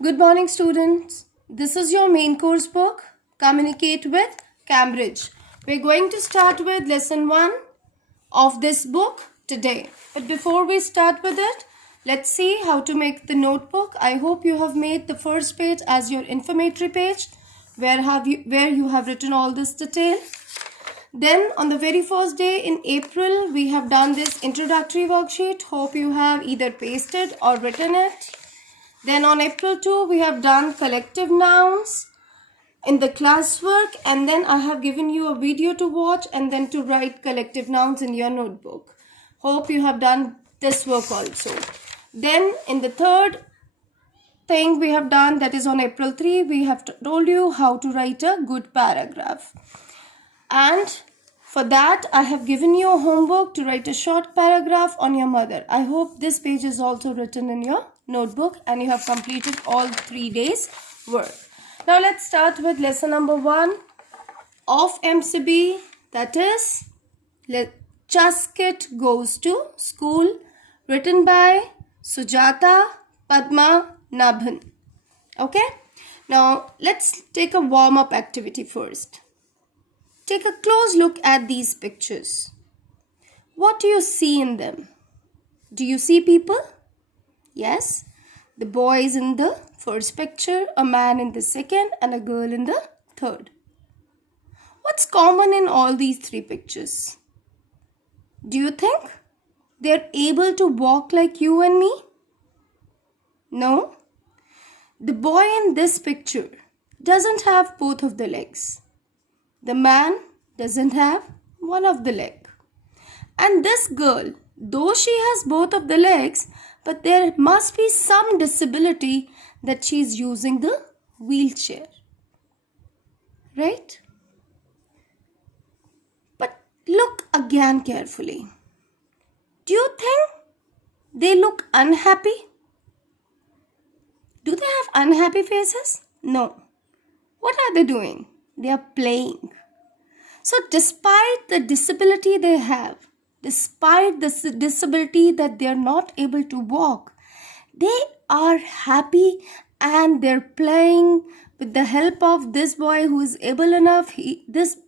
Good morning, students. This is your main course book, Communicate with Cambridge. We're going to start with lesson 1 of this book today. But before we start with it, let's see how to make the notebook. I hope you have made the first page as your informatory page, where you have written all this detail. Then on the very first day in April, we have done this introductory worksheet. Hope you have either pasted or written it. Then on April 2, we have done collective nouns in the classwork, and then I have given you a video to watch and then to write collective nouns in your notebook. Hope you have done this work also. Then in the third thing we have done, that is on April 3, we have told you how to write a good paragraph. And for that, I have given you a homework to write a short paragraph on your mother. I hope this page is also written in your notebook and you have completed all 3 days' work. Now let's start with lesson number 1 of MCB, that is Chaskit Goes to School, written by Sujata Padmanabhan. Okay, now let's take a warm-up activity first. Take a close look at these pictures. What do you see in them? Do you see people? Yes, the boy is in the first picture, a man in the second, and a girl in the third. What's common in all these 3 pictures? Do you think they're able to walk like you and me? No. The boy in this picture doesn't have both of the legs. The man doesn't have one of the leg. And this girl, though she has both of the legs, but there must be some disability that she is using the wheelchair. Right? But look again carefully. Do you think they look unhappy? Do they have unhappy faces? No. What are they doing? They are playing. So despite the disability they have, despite the disability that they are not able to walk, they are happy and they're playing with the help of this boy who is able enough. This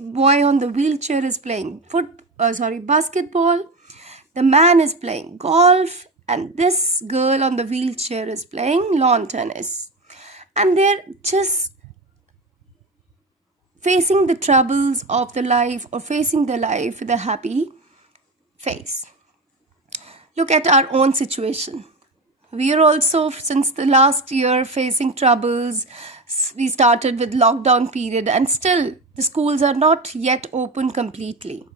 boy on the wheelchair is playing basketball. The man is playing golf, and this girl on the wheelchair is playing lawn tennis. And they're just facing the troubles of the life, or facing the life with a happy face. Look at our own situation. We are also, since the last year, facing troubles. We started with lockdown period, and still the schools are not yet open completely.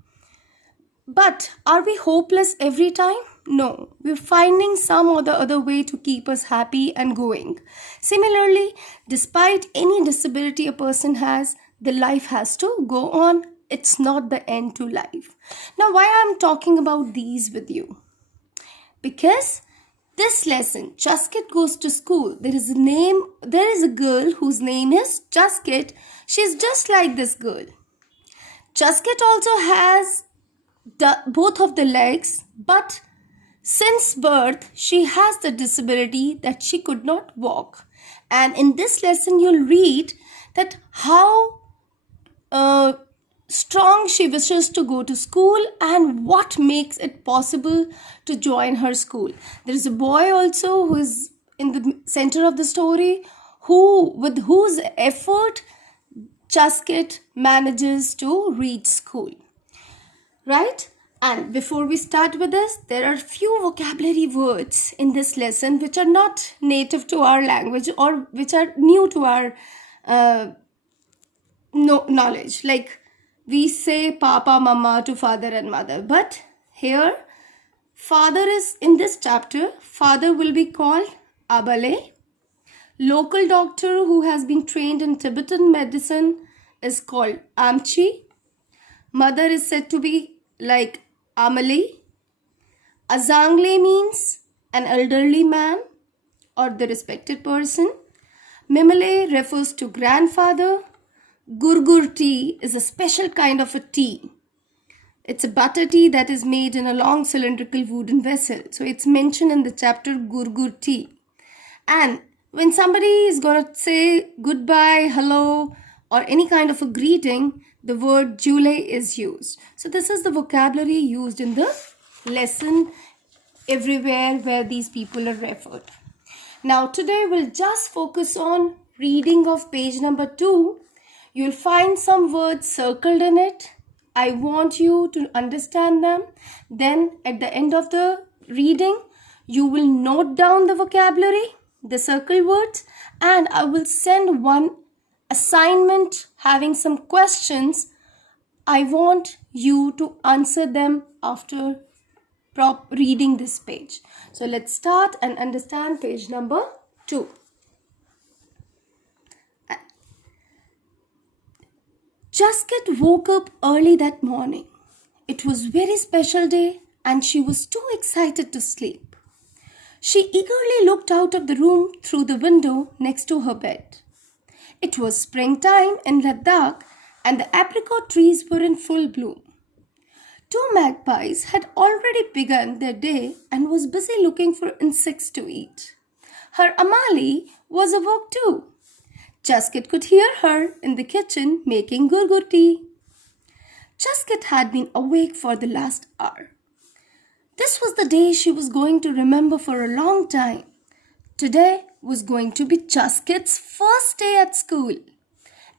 But are we hopeless every time? No, we're finding some or the other way to keep us happy and going. Similarly, despite any disability a person has, the life has to go on. It's not the end to life. Now, why I'm talking about these with you? Because this lesson, Chaskit Goes to School, there is a girl whose name is Chaskit. She's just like this girl. Chaskit also has both of the legs, but since birth, she has the disability that she could not walk. And in this lesson, you'll read that how strong she wishes to go to school and what makes it possible to join her school. There is a boy also who is in the center of the story, with whose effort Chaskit manages to reach school. Right? And before we start with this, there are few vocabulary words in this lesson which are not native to our language or which are new to our knowledge. Like we say papa, mama to father and mother. But here, father is in this chapter, father will be called Abale. Local doctor who has been trained in Tibetan medicine is called Amchi. Mother is said to be like Amali. Azangle means an elderly man or the respected person. Mimale refers to grandfather. Gurgur tea is a special kind of a tea. It's a butter tea that is made in a long cylindrical wooden vessel. So it's mentioned in the chapter Gurgur tea. And When somebody is going to say goodbye, hello, or any kind of a greeting, the word July is used. So this is the vocabulary used in the lesson everywhere where these people are referred. Now today we'll just focus on reading of page number 2. You'll find some words circled in it. I want you to understand them. Then at the end of the reading, you will note down the vocabulary, the circle words, and I will send one assignment having some questions. I want you to answer them after reading this page. So let's start and understand page number 2. Jasket woke up early that morning. It was a very special day and she was too excited to sleep. She eagerly looked out of the room through the window next to her bed. It was springtime in Ladakh and the apricot trees were in full bloom. 2 magpies had already begun their day and was busy looking for insects to eat. Her Amali was awoke too. Jasket could hear her in the kitchen making gurgur tea. Jasket had been awake for the last hour. This was the day she was going to remember for a long time. Today was going to be Jasket's first day at school.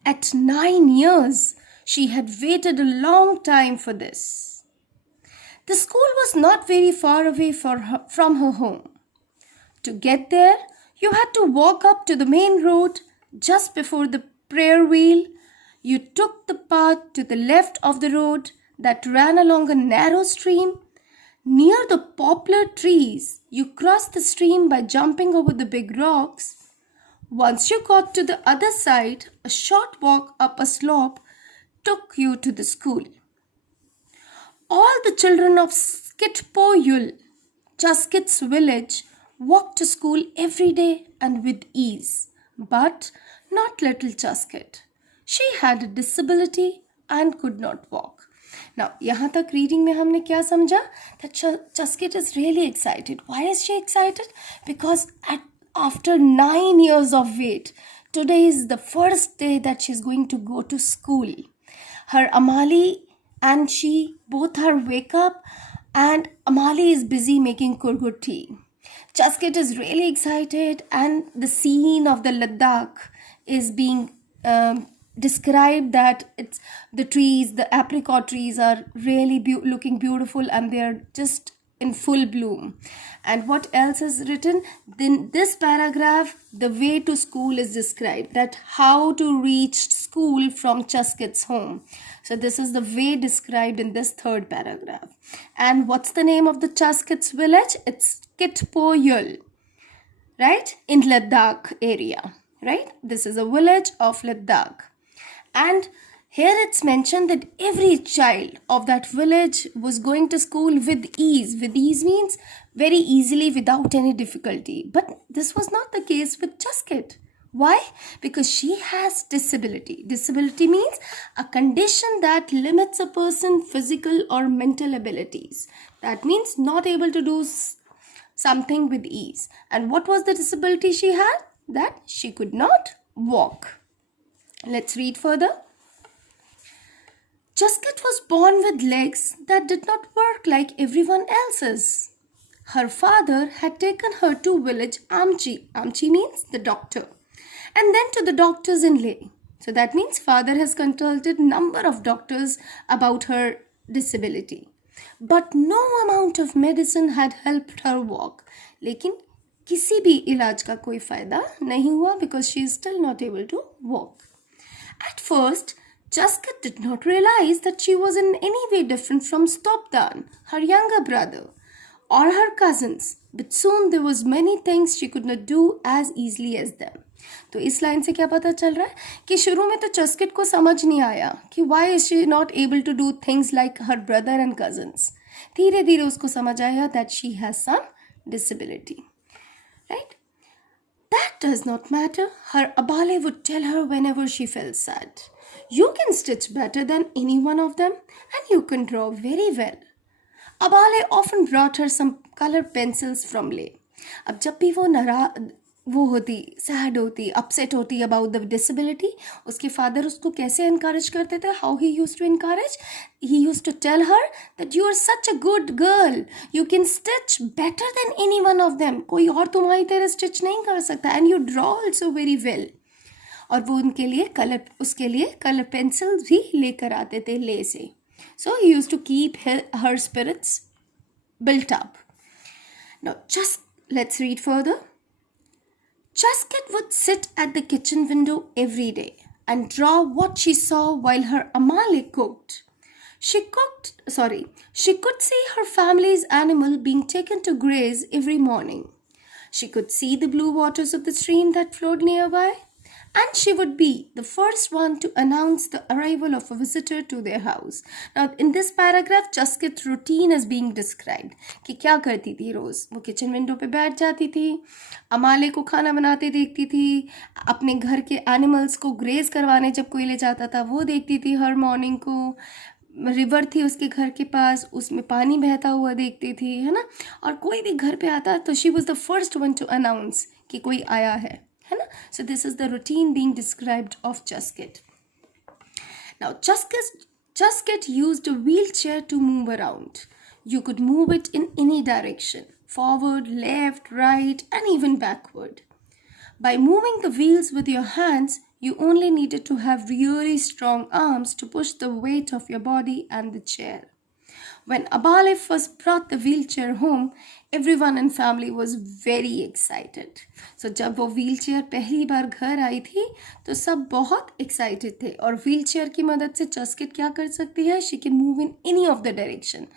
At 9 years, she had waited a long time for this. The school was not very far away from her home. To get there, you had to walk up to the main road just before the prayer wheel. You took the path to the left of the road that ran along a narrow stream. Near the poplar trees, you crossed the stream by jumping over the big rocks. Once you got to the other side, a short walk up a slope took you to the school. All the children of Skitpoyul, Jasket's village, walked to school every day and with ease. But not little Jasket. She had a disability and could not walk. Now, यहाँ तक reading में हमने क्या समझा? That Jasket is really excited. Why is she excited? Because after 9 years of wait, today is the first day that she's going to go to school. Her Amali and she both are wake up and Amali is busy making gurgur tea. Jasket is really excited and the scene of the Ladakh is being described that it's the trees, the apricot trees are really looking beautiful and they're just in full bloom. And what else is written? In this paragraph, the way to school is described, that how to reach school from Jasket's home. So this is the way described in this third paragraph. And what's the name of the Jasket's village? It's Skitpoyul, right? In Ladakh area, right? This is a village of Ladakh. And here it's mentioned that every child of that village was going to school with ease. With ease means very easily without any difficulty. But this was not the case with Jasket. Why? Because she has disability. Disability means a condition that limits a person's physical or mental abilities. That means not able to do something with ease. And what was the disability she had? That she could not walk. Let's read further. Jasket was born with legs that did not work like everyone else's. Her father had taken her to village Amchi. Amchi means the doctor. And then to the doctors in Leh. So that means father has consulted number of doctors about her disability. But no amount of medicine had helped her walk. लेकिन किसी भी इलाज का कोई फायदा नहीं हुआ because she is still not able to walk. At first, Jasket did not realize that she was in any way different from Stopdan, her younger brother, or her cousins. But soon there was many things she could not do as easily as them. तो इस line से क्या पता चल रहा है कि शुरू में तो Jasket को समझ नहीं आया कि why is she not able to do things like her brother and cousins. धीरे धीरे उसको समझ आया that she has some disability. Right? That does not matter. Her Abale would tell her whenever she felt sad. You can stitch better than any one of them and you can draw very well. Abale often brought her some color pencils from Leh. अब जब भी वो वो होती, sad होती, upset होती about the disability, उसके father उसको कैसे इनकरेज करते थे, how he use to encourage, he use to tell her that you are such a good girl, you can stitch better than any one of them, कोई और तुम्हारी तरह stitch नहीं कर सकता, and you draw also very well. और वो उनके लिए उसके लिए कलर पेंसिल भी लेकर आते थे ले से। So he use to keep her spirits built up. Now, just let's read further. Chasket would sit at the kitchen window every day and draw what she saw while her Amale cooked. She could see her family's animal being taken to graze every morning. She could see the blue waters of the stream that flowed nearby, and she would be the first one to announce the arrival of a visitor to their house. Now, in this paragraph, Chaskit's routine is being described. कि क्या करती थी रोज़, वो kitchen window पे बैठ जाती थी, अमाले को खाना बनाते देखती थी, अपने घर के एनिमल्स को ग्रेज करवाने जब कोई ले जाता था वो देखती थी हर मॉर्निंग को, रिवर थी उसके घर के पास, उसमें पानी बहता हुआ देखती थी, है ना, और कोई भी घर पे आता तो she was the first one two announce कि कोई आया है ना. So this is the routine being described of Chaskit. Now Chaskit used a wheelchair to move around. You could move it in any direction, forward, left, right, and even backward. By moving the wheels with your hands, you only needed to have really strong arms to push the weight of your body and the chair. When Abale first brought the wheelchair home, everyone in family was very excited. So जब वो wheelchair पहली बार घर आई थी तो सब बहुत excited थे, और wheelchair की मदद से Chaskit क्या कर सकती है, she can move in any of the direction,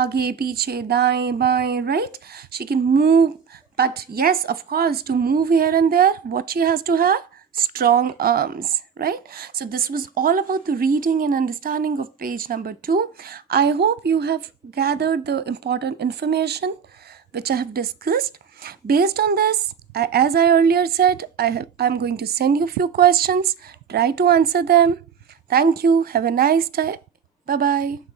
आगे पीछे दाएं बाएं, right? She can move, but yes, of course, to move here and there, what she has to have? Strong arms, right? So this was all about the reading and understanding of page number 2. I hope you have gathered the important information which I have discussed. Based on this, as I earlier said, I'm going to send you a few questions. Try to answer them. Thank you. Have a nice day. Bye-bye.